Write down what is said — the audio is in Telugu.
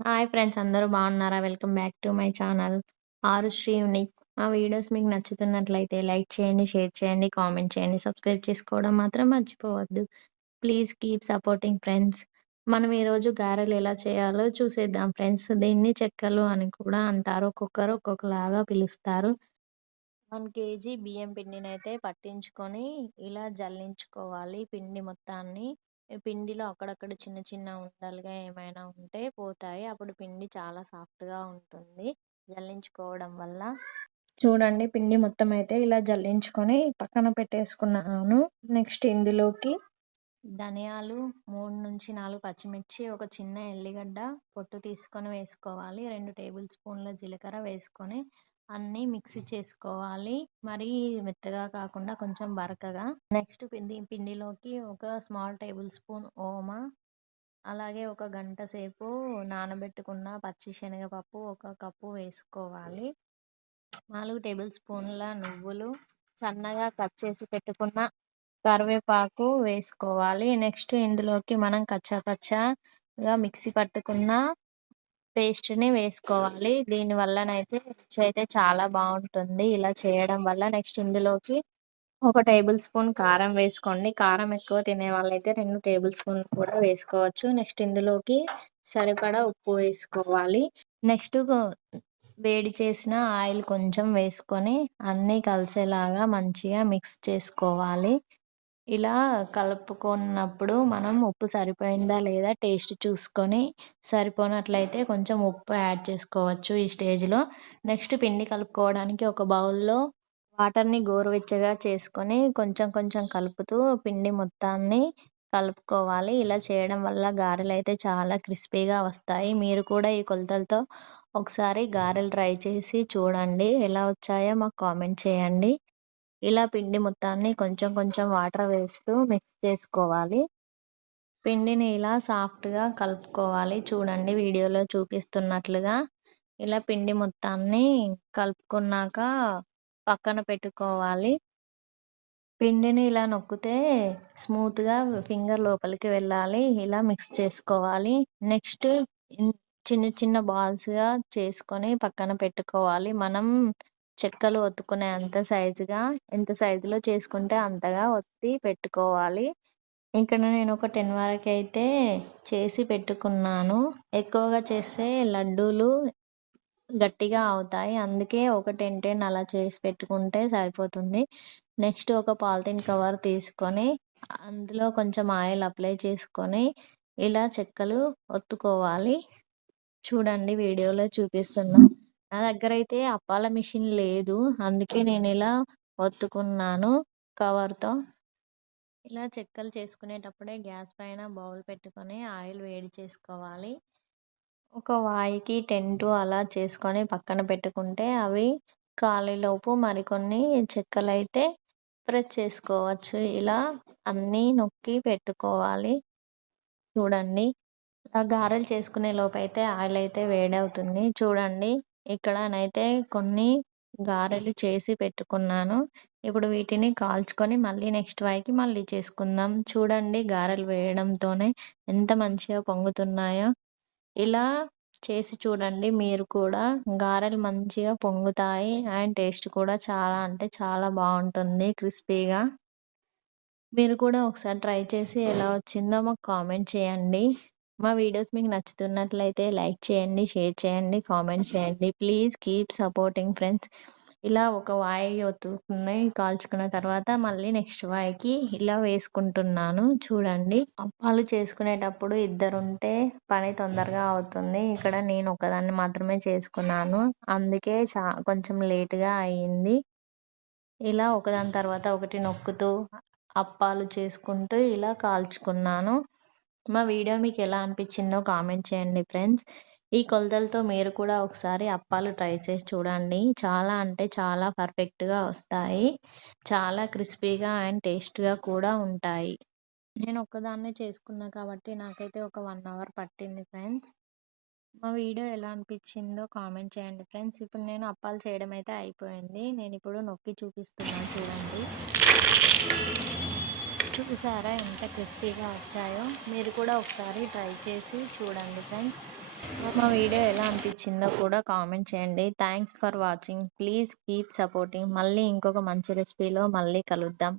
హాయ్ ఫ్రెండ్స్ అందరూ బాగున్నారా? Welcome back to my channel Arusri unique. ఆ వీడియోస్ మీకు నచ్చుతున్నట్లయితే లైక్ చేయండి, షేర్ చేయండి, కామెంట్ చేయండి. సబ్స్క్రైబ్ చేసుకోవడం మాత్రం మర్చిపోవద్దు. Please keep supporting friends. మనం ఈరోజు గారెలు ఎలా చేయాలో చూసేద్దాం ఫ్రెండ్స్. దీన్ని చెక్కలు అని కూడా అంటారు. ఒక్కొక్కరు ఒక్కొక్కలాగా పిలుస్తారు. వన్ కేజీ బియ్యం పిండిని అయితే పట్టించుకొని ఇలా జల్లించుకోవాలి పిండి మొత్తాన్ని. పిండిలో అక్కడక్కడ చిన్న చిన్న ఉండలుగా ఏమైనా ఉంటే అప్పుడు పిండి చాలా సాఫ్ట్‌గా ఉంటుంది జల్లించుకోవడం వల్ల. చూడండి పిండి మొత్తం అయితే ఇలా జల్లించుకొని పక్కన పెట్టేసుకున్నాను. నెక్స్ట్ ఇందులోకి ధనియాలు 3-4 పచ్చిమిర్చి, ఒక చిన్న ఎల్లిగడ్డ పొట్టు తీసుకొని వేసుకోవాలి. 2 టేబుల్ స్పూన్ల జీలకర్ర వేసుకొని అన్నీ మిక్సీ చేసుకోవాలి. మరీ మెత్తగా కాకుండా కొంచెం బరకగా. నెక్స్ట్ పిండి పిండిలోకి ఒక స్మాల్ టేబుల్ స్పూన్ ఓమ, అలాగే ఒక గంట సేపు నానబెట్టుకున్న పచ్చి శనగపప్పు ఒక కప్పు వేసుకోవాలి. నాలుగు టేబుల్ స్పూన్ల నువ్వులు, సన్నగా కట్ చేసి పెట్టుకున్న కరివేపాకు వేసుకోవాలి. నెక్స్ట్ ఇందులోకి మనం కచ్చా కచ్చాగా మిక్సీ పట్టుకున్న పేస్ట్‌ని వేసుకోవాలి. దీని వల్లనైతే రుచి అయితే చాలా బాగుంటుంది ఇలా చేయడం వల్ల. నెక్స్ట్ ఇందులోకి ఒక టేబుల్ స్పూన్ కారం వేసుకోండి. కారం ఎక్కువ తినే వాళ్ళైతే రెండు టేబుల్ స్పూన్ కూడా వేసుకోవచ్చు. నెక్స్ట్ ఇందులోకి సరిపడా ఉప్పు వేసుకోవాలి. నెక్స్ట్ వేడి చేసిన ఆయిల్ కొంచెం వేసుకొని అన్నీ కలిసేలాగా మంచిగా మిక్స్ చేసుకోవాలి. ఇలా కలుపుకున్నప్పుడు మనం ఉప్పు సరిపోయిందా లేదా టేస్ట్ చూసుకొని సరిపోనట్లయితే కొంచెం ఉప్పు యాడ్ చేసుకోవచ్చు ఈ స్టేజ్‌లో. నెక్స్ట్ పిండి కలుపుకోవడానికి ఒక బౌల్‌లో వాటర్‌ని గోరువెచ్చగా చేసుకొని కొంచెం కొంచెం కలుపుతూ పిండి మొత్తాన్ని కలుపుకోవాలి. ఇలా చేయడం వల్ల గారెలు అయితే చాలా క్రిస్పీగా వస్తాయి. మీరు కూడా ఈ కొలతలతో ఒకసారి గారెలు ట్రై చేసి చూడండి. ఎలా వచ్చాయో మాకు కామెంట్ చేయండి. ఇలా పిండి మొత్తాన్ని కొంచెం కొంచెం వాటర్ వేస్తూ మిక్స్ చేసుకోవాలి. పిండిని ఇలా సాఫ్ట్‌గా కలుపుకోవాలి. చూడండి వీడియోలో చూపిస్తున్నట్లుగా. ఇలా పిండి మొత్తాన్ని కలుపుకున్నాక పక్కన పెట్టుకోవాలి. పిండిని ఇలా నొక్కితే స్మూత్‌గా ఫింగర్ లోపలికి వెళ్ళాలి. ఇలా మిక్స్ చేసుకోవాలి. నెక్స్ట్ చిన్న చిన్న బాల్స్‌గా చేసుకొని పక్కన పెట్టుకోవాలి. మనం చెక్కలు ఒత్తుకునే అంత సైజుగా ఎంత సైజులో చేసుకుంటే అంతగా ఒత్తి పెట్టుకోవాలి. ఇక్కడ నేను ఒక టెన్ వరకు అయితే చేసి పెట్టుకున్నాను. ఎక్కువగా చేస్తే లడ్డూలు గట్టిగా అవుతాయి. అందుకే ఒక 10, 10 అలా చేసి పెట్టుకుంటే సరిపోతుంది. నెక్స్ట్ ఒక పాలిథీన్ కవర్ తీసుకొని అందులో కొంచెం ఆయిల్ అప్లై చేసుకొని ఇలా చెక్కలు ఒత్తుకోవాలి. చూడండి వీడియోలో చూపిస్తున్నా. నా దగ్గరైతే అప్పాల మిషన్ లేదు. అందుకే నేను ఇలా ఒత్తుకున్నాను కవర్‌తో. ఇలా చెక్కలు చేసుకునేటప్పుడే గ్యాస్ పైన బౌల్ పెట్టుకొని ఆయిల్ వేడి చేసుకోవాలి. ఒక వాయికి 10, అలా చేసుకొని పక్కన పెట్టుకుంటే అవి కాలేలోపు మరికొన్ని చెక్కలైతే ప్రెస్ చేసుకోవచ్చు. ఇలా అన్నీ నొక్కి పెట్టుకోవాలి. చూడండి. ఆ గారెలు చేసుకునే లోపైతే ఆయిల్ అయితే వేడవుతుంది. చూడండి ఇక్కడనైతే కొన్ని గారెలు చేసి పెట్టుకున్నాను. ఇప్పుడు వీటిని కాల్చుకొని మళ్ళీ నెక్స్ట్ వాయికి మళ్ళీ చేసుకుందాం. చూడండి గారెలు వేయడంతోనే ఎంత మంచిగా పొంగుతున్నాయో. ఇలా చేసి చూడండి మీరు కూడా. గారెలు మంచిగా పొంగుతాయి. అండ్ టేస్ట్ కూడా చాలా అంటే చాలా బాగుంటుంది క్రిస్పీగా. మీరు కూడా ఒకసారి ట్రై చేసి ఎలా వచ్చిందో మాకు కామెంట్ చేయండి. మా వీడియోస్ మీకు నచ్చుతున్నట్లయితే లైక్ చేయండి, షేర్ చేయండి, కామెంట్ చేయండి. Please keep supporting friends. ఇలా ఒక వాయి అవుతున్నాయి కాల్చుకున్న తర్వాత మళ్ళీ నెక్స్ట్ వాయికి ఇలా వేసుకుంటున్నాను. చూడండి. అప్పాలు చేసుకునేటప్పుడు ఇద్దరుంటే పని తొందరగా అవుతుంది. ఇక్కడ నేను ఒకదాన్ని మాత్రమే చేసుకున్నాను. అందుకే చా కొంచెం లేటుగా అయింది. ఇలా ఒకదాని తర్వాత ఒకటి నొక్కుతూ అప్పాలు చేసుకుంటూ ఇలా కాల్చుకున్నాను. మా వీడియో మీకు ఎలా అనిపించిందో కామెంట్ చేయండి ఫ్రెండ్స్. ఈ కొలతలతో మీరు కూడా ఒకసారి అప్పాలు ట్రై చేసి చూడండి. చాలా అంటే చాలా పర్ఫెక్ట్‌గా వస్తాయి. చాలా క్రిస్పీగా అండ్ టేస్ట్‌గా కూడా ఉంటాయి. నేను ఒక్కదాన్నే చేసుకున్నా కాబట్టి నాకైతే ఒక వన్ అవర్ పట్టింది ఫ్రెండ్స్. మా వీడియో ఎలా అనిపించిందో కామెంట్ చేయండి ఫ్రెండ్స్. ఇప్పుడు నేను అప్పాలు చేయడం అయితే అయిపోయింది. నేను ఇప్పుడు నొక్కి చూపిస్తున్నాను చూడండి. చూసారా ఎంత క్రిస్పీగా వచ్చాయో. మీరు కూడా ఒకసారి ట్రై చేసి చూడండి ఫ్రెండ్స్. మా వీడియో ఎలా అనిపించిందో కూడా కామెంట్ చేయండి. Thanks for watching please keep supporting మళ్ళీ ఇంకొక మంచి రెసిపీలో మళ్ళీ కలుద్దాం.